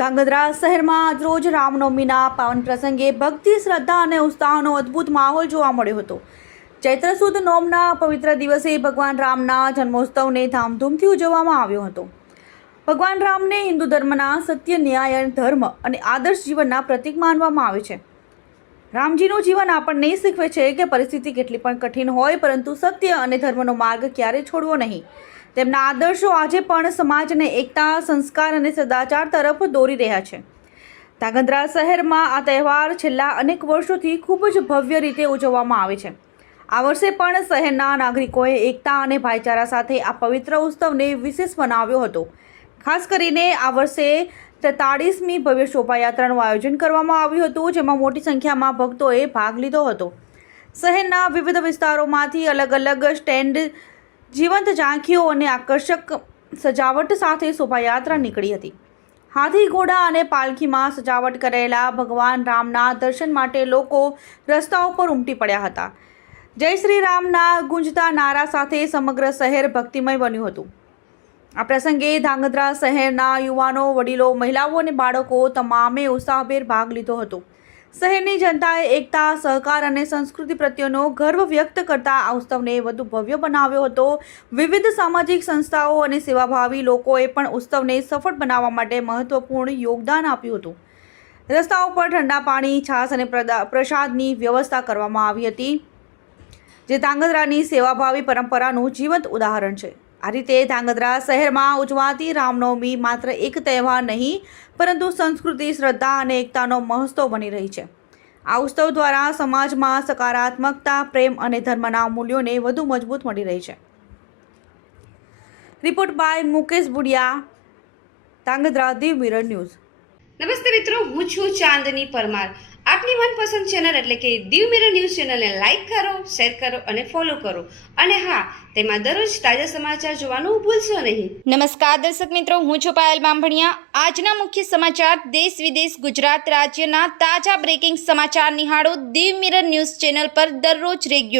ધાંગધ્રા શહેરમાં આજરોજ રામનવમીના પાવન પ્રસંગે ભક્તિ, શ્રદ્ધા અને ઉત્સાહનો અદ્ભુત માહોલ જોવા મળ્યો હતો. ચૈત્ર સુદ નોમના પવિત્ર દિવસે ભગવાન રામના જન્મોત્સવને ધામધૂમથી ઉજવવામાં આવ્યો હતો. ભગવાન રામને હિન્દુ ધર્મના સત્ય, ન્યાય, ધર્મ અને આદર્શ જીવનના પ્રતીક માનવામાં આવે છે. રામજીનું જીવન આપણને શીખવે છે કે પરિસ્થિતિ કેટલી પણ કઠિન હોય, પરંતુ સત્ય અને ધર્મનો માર્ગ ક્યારેય છોડવો નહીં. તેમના આદર્શો આજે પણ સમાજને એકતા, સંસ્કાર અને સદાચાર તરફ દોરી રહ્યા છે. ધાંગધ્રા શહેરમાં આ તહેવાર છેલ્લા અનેક વર્ષોથી ખૂબ જ ભવ્ય રીતે ઉજવવામાં આવે છે. આ વર્ષે પણ શહેરના નાગરિકોએ એકતા અને ભાઈચારા સાથે આ પવિત્ર ઉત્સવને વિશેષ મનાવ્યો હતો. ખાસ કરીને આ વર્ષે 43મી ભવ્ય શોભાયાત્રાનું આયોજન કરવામાં આવ્યું હતું, જેમાં મોટી સંખ્યામાં ભક્તોએ ભાગ લીધો હતો. શહેરના વિવિધ વિસ્તારોમાંથી અલગ અલગ સ્ટેન્ડ, જીવંત ઝાંખીઓ અને આકર્ષક સજાવટ સાથે શોભાયાત્રા નીકળી હતી. હાથી, ઘોડા અને પાલખીમાં સજાવટ કરેલા ભગવાન રામના દર્શન માટે લોકો રસ્તાઓ પર ઉમટી પડ્યા હતા. જય શ્રી રામના ગુંજતા નારા સાથે સમગ્ર શહેર ભક્તિમય બન્યું હતું. આ પ્રસંગે ધાંગધ્રા શહેરના યુવાનો, વડીલો, મહિલાઓ અને બાળકો તમામે ઉત્સાહભેર ભાગ લીધો હતો. શહેરની જનતાએ એકતા, સહકાર અને સંસ્કૃતિ પ્રત્યેનો ગર્વ વ્યક્ત કરતા આ ઉત્સવને વધુ ભવ્ય બનાવ્યો હતો. વિવિધ સામાજિક સંસ્થાઓ અને સેવાભાવી લોકોએ પણ ઉત્સવને સફળ બનાવવા માટે મહત્વપૂર્ણ યોગદાન આપ્યું હતું. રસ્તાઓ પર ઠંડા પાણી, છાશ અને પ્રસાદની વ્યવસ્થા કરવામાં આવી હતી, જે ધાંગધ્રાની સેવાભાવી પરંપરાનું જીવંત ઉદાહરણ છે. આ રીતે ધાંગધ્રા શહેરમાં ઉજવાતી રામનવમી માત્ર એક તહેવાર નહીં, પરંતુ સંસ્કૃતિ, શ્રદ્ધા અને એકતાનો મહોત્સવ બની રહી છે. આ ઉત્સવ દ્વારા સમાજમાં સકારાત્મકતા, પ્રેમ અને ધર્મના મૂલ્યોને વધુ મજબૂત મળી રહી છે. રિપોર્ટ બાય મુકેશ બુડિયા, ધાંગધ્રા, દીવ મિરર ન્યૂઝ. નમસ્તે મિત્રો, હું છું ચાંદની પરમાર. આપની મનપસંદ ચેનલ એટલે કે દીવ મિરર ન્યૂઝ ચેનલને લાઈક કરો, શેર કરો અને ફોલો કરો. અને હા, તેમાં દરરોજ તાજા સમાચાર જોવાનું ભૂલશો નહીં. નમસ્કાર દર્શક મિત્રો, હું છું પાયલ બામભણિયા. આજના મુખ્ય સમાચાર, દેશ વિદેશ, ગુજરાત રાજ્યના તાજા બ્રેકિંગ સમાચાર નિહાળો દીવ મિરર ન્યૂઝ ચેનલ પર દરરોજ રેગ્યુલર.